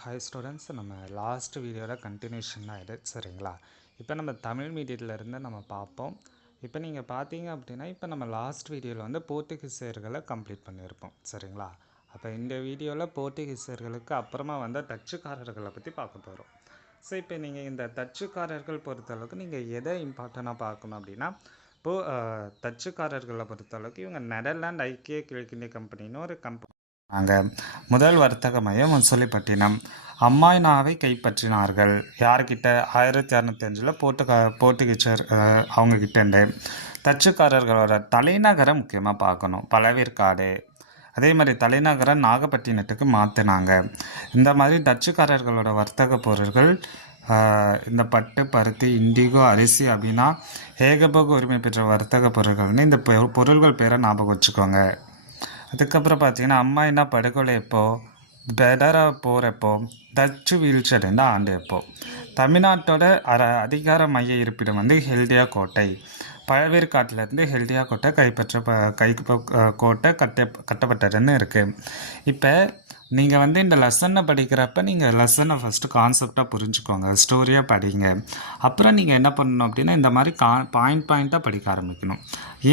Hi students, நம்ம last வீடியோவில் continuation ஆகிடு சரிங்களா. இப்போ நம்ம தமிழ் மீடியத்திலேருந்து நம்ம பார்ப்போம். இப்போ நீங்கள் பார்த்தீங்க அப்படின்னா, இப்போ நம்ம லாஸ்ட் வீடியோவில் வந்து போர்த்துகீசியர்களை கம்ப்ளீட் பண்ணியிருப்போம் சரிங்களா. அப்போ இந்த வீடியோவில் போர்த்துகீசியர்களுக்கு அப்புறமா வந்து டச்சுக்காரர்களை பற்றி பார்க்க போகிறோம். ஸோ இப்போ நீங்கள் இந்த டச்சுக்காரர்கள் பொறுத்தளவுக்கு நீங்கள் எதை இம்பார்ட்டண்ட்டாக பார்க்கணும் அப்படின்னா, இப்போது டச்சுக்காரர்களை பொறுத்தளவுக்கு இவங்க நெதர்லாந்து ஐக்கிய கிழக்கிந்திய கம்பெனின்னு ஒரு கம்பெனி நாங்கள் முதல் வர்த்தக மையம் முசலிப்பட்டினம் அம்மாய்னாவை கைப்பற்றினார்கள். யார்கிட்ட? 1605 போர்த்துகீச்சர் அவங்கக்கிட்டேருந்து. டச்சுக்காரர்களோட தலைநகரை முக்கியமாக பார்க்கணும், பழவேற்காடு. அதே மாதிரி தலைநகரை நாகப்பட்டினத்துக்கு மாற்றினாங்க. இந்த மாதிரி டச்சுக்காரர்களோட வர்த்தக பொருள்கள் இந்த பட்டு, பருத்தி, இண்டிகோ, அரிசி அப்படின்னா ஏகபோக உரிமை பெற்ற வர்த்தக பொருள்கள்னு இந்த பொருள்கள் பேரை ஞாபகம் வச்சுக்கோங்க. அதுக்கப்புறம் பார்த்தீங்கன்னா, அம்மா என்ன படுகொலை எப்போ, பெடரா போகிறப்போ, டச்சு வீழ்ச்சியடைந்த ஆண்டு எப்போ. தமிழ்நாட்டோட அதிகார மைய இருப்பிடம் வந்து ஹெல்டியா கோட்டை. பழவேற்காட்டிலேருந்து ஹெல்டியா கோட்டை கோட்டை கட்டப்பட்டதுன்னு இருக்குது. இப்போ நீங்கள் வந்து இந்த லெசனை படிக்கிறப்ப நீங்கள் லெசனை ஃபஸ்ட்டு கான்செப்டாக புரிஞ்சுக்கோங்க, ஸ்டோரியாக படிங்க. அப்புறம் நீங்கள் என்ன பண்ணணும் அப்படின்னா, இந்த மாதிரி பாயிண்ட்டாக படிக்க ஆரம்பிக்கணும்.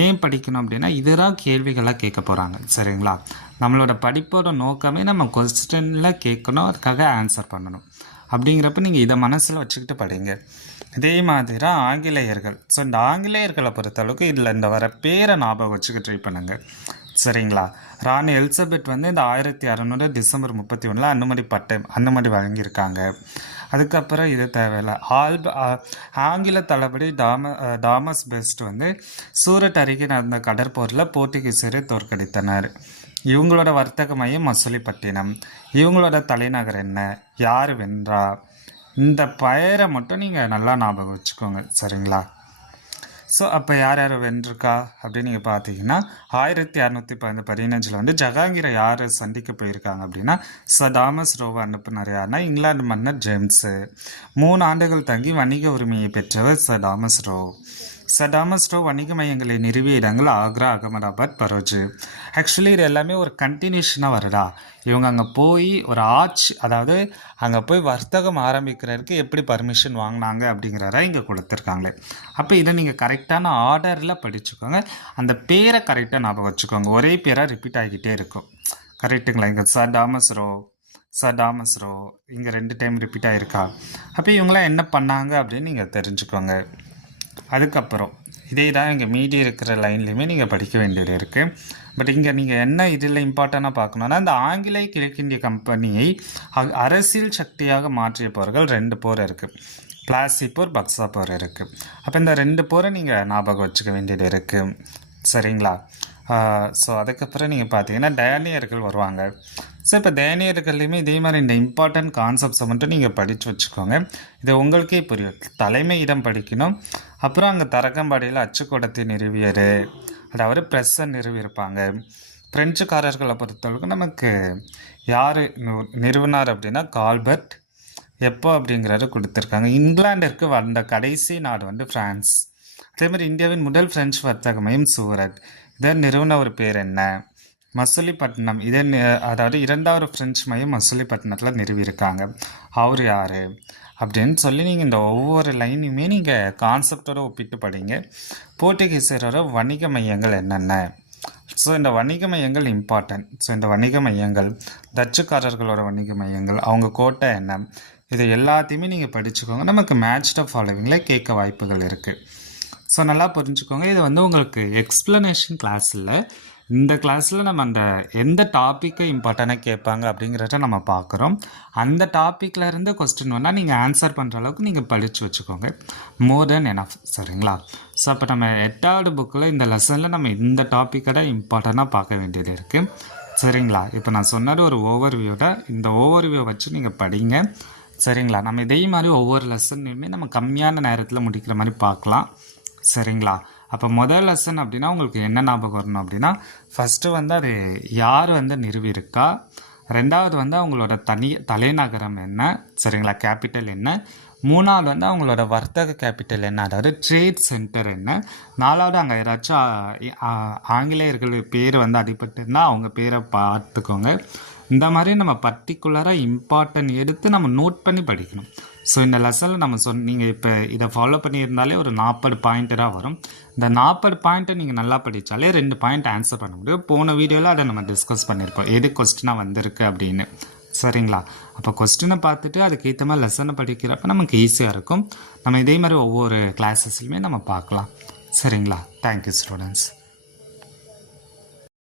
ஏன் படிக்கணும் அப்படின்னா, இதுதான் கேள்விகளாக கேட்க போகிறாங்க சரிங்களா. நம்மளோட படிப்போட நோக்கமே நம்ம கொஸ்டினில் கேட்கணும், அதுக்காக ஆன்சர் பண்ணணும். அப்படிங்கிறப்ப நீங்கள் இதை மனசில் வச்சுக்கிட்டு படிங்க. இதே மாதிரி தான் ஆங்கிலேயர்கள். ஸோ இந்த ஆங்கிலேயர்களை பொறுத்தளவுக்கு இதில் இந்த வர பேரை ஞாபகம் வச்சுக்க ட்ரை பண்ணுங்கள் சரிங்களா. ராணி எலிசபெத் வந்து இந்த 1600 டிசம்பர் 31 அனுமதி வழங்கியிருக்காங்க. அதுக்கப்புறம் இது தேவையில்லை. ஆங்கில தளபதி தாமஸ் பெஸ்ட் வந்து சூரட் அருகே நடந்த கடற்போரில் போர்த்துகீசியரை தோற்கடித்தனர். இவங்களோட வர்த்தக மையம் மசூலிப்பட்டினம். இவங்களோட தலைநகர் என்ன, யார் வென்றா, இந்த பெயரை மட்டும் நீங்கள் நல்லா ஞாபகம் வச்சுக்கோங்க சரிங்களா. ஸோ அப்போ யார் யார் வென்றிருக்கா அப்படின்னு நீங்கள் பார்த்தீங்கன்னா, 1615 வந்து ஜஹாங்கீரை யார் சந்திக்க போயிருக்காங்க அப்படின்னா, தாமஸ் ரோவை அனுப்புனார். யாருன்னா இங்கிலாந்து மன்னர் ஜேம்ஸு. 3 ஆண்டுகள் தங்கி வணிக உரிமையை பெற்றவர் தாமஸ் ரோ. தாமஸ் ரோ வணிக மையங்களை நிறுவிய இடங்கள் ஆக்ரா, அகமதாபாத், பரோஜு. ஆக்சுவலி இது எல்லாமே ஒரு கண்டினியூஷனாக வருதா. இவங்க அங்கே போய் ஒரு அதாவது அங்கே போய் வர்த்தகம் ஆரம்பிக்கிறதுக்கு எப்படி பர்மிஷன் வாங்கினாங்க அப்படிங்கிறத இங்கே கொடுத்துருக்காங்களே. அப்போ இதை நீங்கள் கரெக்டான ஆர்டரில் படிச்சுக்கோங்க. அந்த பேரை கரெக்டாக ஞாபகம் வச்சுக்கோங்க. ஒரே பேராக ரிப்பீட் ஆகிக்கிட்டே இருக்கும் கரெக்டுங்களா. இங்கே தாமஸ் ரோ இங்கே 2 டைம் ரிப்பீட் ஆகிருக்கா. அப்போ இவங்களாம் என்ன பண்ணாங்க அப்படின்னு நீங்கள் தெரிஞ்சுக்கோங்க. அதுக்கப்புறம் இதே தான் இங்கே மீதி இருக்கிற லைன்லேயுமே நீங்கள் படிக்க வேண்டியது இருக்குது. பட் இங்கே நீங்கள் என்ன இதில் இம்பார்ட்டண்ட்டாக பார்க்கணுன்னா, இந்த ஆங்கிலேய கிழக்கிந்திய கம்பெனியை அரசியல் சக்தியாக மாற்றிய போர்கள் 2 போர் இருக்குது. பிளாசி போர், பக்சா போர் இருக்குது. அப்போ இந்த 2 போரை நீங்கள் ஞாபகம் வச்சுக்க வேண்டியது இருக்குது சரிங்களா. ஸோ அதுக்கப்புறம் நீங்கள் பார்த்தீங்கன்னா டேனியர்கள் வருவாங்க. ஸோ இப்போ டேனியர்கள்லையுமே இதே மாதிரி இந்த இம்பார்ட்டன்ட் கான்செப்ட்ஸை மட்டும் நீங்கள் படித்து வச்சுக்கோங்க. இது உங்களுக்கே புரியும். தலைமை இடம் படிக்கணும். அப்புறம் அங்கே தரக்கம்பாடியில் அச்சுக்கூடத்தை நிறுவியர், அதாவது ப்ரெஸ்ஸை நிறுவியிருப்பாங்க. பிரெஞ்சுக்காரர்களை பொறுத்தளவுக்கு நமக்கு யார் நிறுவனார் அப்படின்னா கால்பர்ட். எப்போ அப்படிங்கிறத கொடுத்துருக்காங்க. இங்கிலாண்டிற்கு வந்த கடைசி நாடு வந்து ஃப்ரான்ஸ். அதே மாதிரி இந்தியாவின் முதல் பிரெஞ்சு வர்த்தக மையம் சூரத். இதை நிறுவன ஒரு பேர் என்ன? மசூலிப்பட்டினம். அதாவது 2வது பிரெஞ்சு மையம் மசூலிப்பட்டினத்தில் நிறுவியிருக்காங்க. அவர் யார் அப்படின்னு சொல்லி நீங்கள் இந்த ஒவ்வொரு லைனையுமே நீங்கள் கான்செப்டோடு ஒப்பிட்டு படிங்க. போர்த்துகீசியரோட வணிக மையங்கள் என்னென்ன? ஸோ இந்த வணிக மையங்கள் இம்பார்ட்டன்ட். ஸோ இந்த வணிக மையங்கள், டச்சுக்காரர்களோட வணிக மையங்கள், அவங்க கோட்டை என்ன, இது எல்லாத்தையுமே நீங்கள் படிச்சுக்கோங்க. நமக்கு மேட்ச் த ஃபாலோவிங்கில் கேட்க வாய்ப்புகள் இருக்குது. ஸோ நல்லா புரிஞ்சுக்கோங்க. இது வந்து உங்களுக்கு எக்ஸ்ப்ளனேஷன் கிளாஸ் இல்லை. இந்த கிளாஸில் நம்ம அந்த எந்த டாப்பிக்கை இம்பார்ட்டண்ட்டாக கேட்பாங்க அப்படிங்கிறத நம்ம பார்க்குறோம். அந்த டாப்பிக்கில் இருந்து கொஸ்டின் வேணால் நீங்கள் ஆன்சர் பண்ணுற அளவுக்கு நீங்கள் படித்து வச்சுக்கோங்க. மோர் தென் எனஃப் சரிங்களா. ஸோ அப்போ நம்ம 8வது புக்கில் இந்த லெசனில் நம்ம இந்த டாப்பிக்கை தான் இம்பார்ட்டண்ட்டாக பார்க்க வேண்டியது இருக்குது சரிங்களா. இப்போ நான் சொன்னது ஒரு ஓவர்வியூட, இந்த ஓவர்வியூ வச்சு நீங்கள் படிங்க சரிங்களா. நம்ம இதே மாதிரி ஒவ்வொரு லெசன்லையுமே நம்ம கம்மியான நேரத்தில் முடிக்கிற மாதிரி பார்க்கலாம் சரிங்களா. அப்போ முதல் லெசன் அப்படின்னா உங்களுக்கு என்ன ஞாபகம் வரணும் அப்படின்னா, ஃபஸ்ட்டு வந்து அது யார் வந்து நிறுவியிருக்கா, 2வது வந்து அவங்களோட தலைநகரம் என்ன சரிங்களா, கேபிட்டல் என்ன, 3வது வந்து அவங்களோட வர்த்தக கேபிட்டல் என்ன, அதாவது ட்ரேட் சென்டர் என்ன, 4வது அங்கே ஏதாச்சும் ஆங்கிலேயர்கள் பேர் வந்து அடிபட்டுருந்தால் அவங்க பேரை பார்த்துக்கோங்க, இந்த மாதிரி நம்ம பர்டிகுலராக இம்பார்ட்டன்ட் எடுத்து நம்ம நோட் பண்ணி படிக்கணும். ஸோ இந்த லெசனில் நம்ம நீங்கள் இப்போ இதை ஃபாலோ பண்ணியிருந்தாலே ஒரு 40 பாயிண்ட்டாக வரும். இந்த 40 பாயிண்ட்டை நீங்கள் நல்லா படித்தாலே 2 பாயிண்ட் ஆன்சர் பண்ண முடியும். போன வீடியோவில் அதை நம்ம டிஸ்கஸ் பண்ணியிருப்போம், எது கொஸ்டினாக வந்திருக்கு அப்படின்னு. சரிங்களா? அப்போ கொஸ்டினை பார்த்துட்டு அதுக்கேற்ற மாதிரி லெசனை படிக்கிறப்ப நமக்கு ஈஸியாக இருக்கும். நம்ம இதே மாதிரி ஒவ்வொரு கிளாஸஸ்லையுமே நம்ம பார்க்கலாம். சரிங்களா? Thank you students.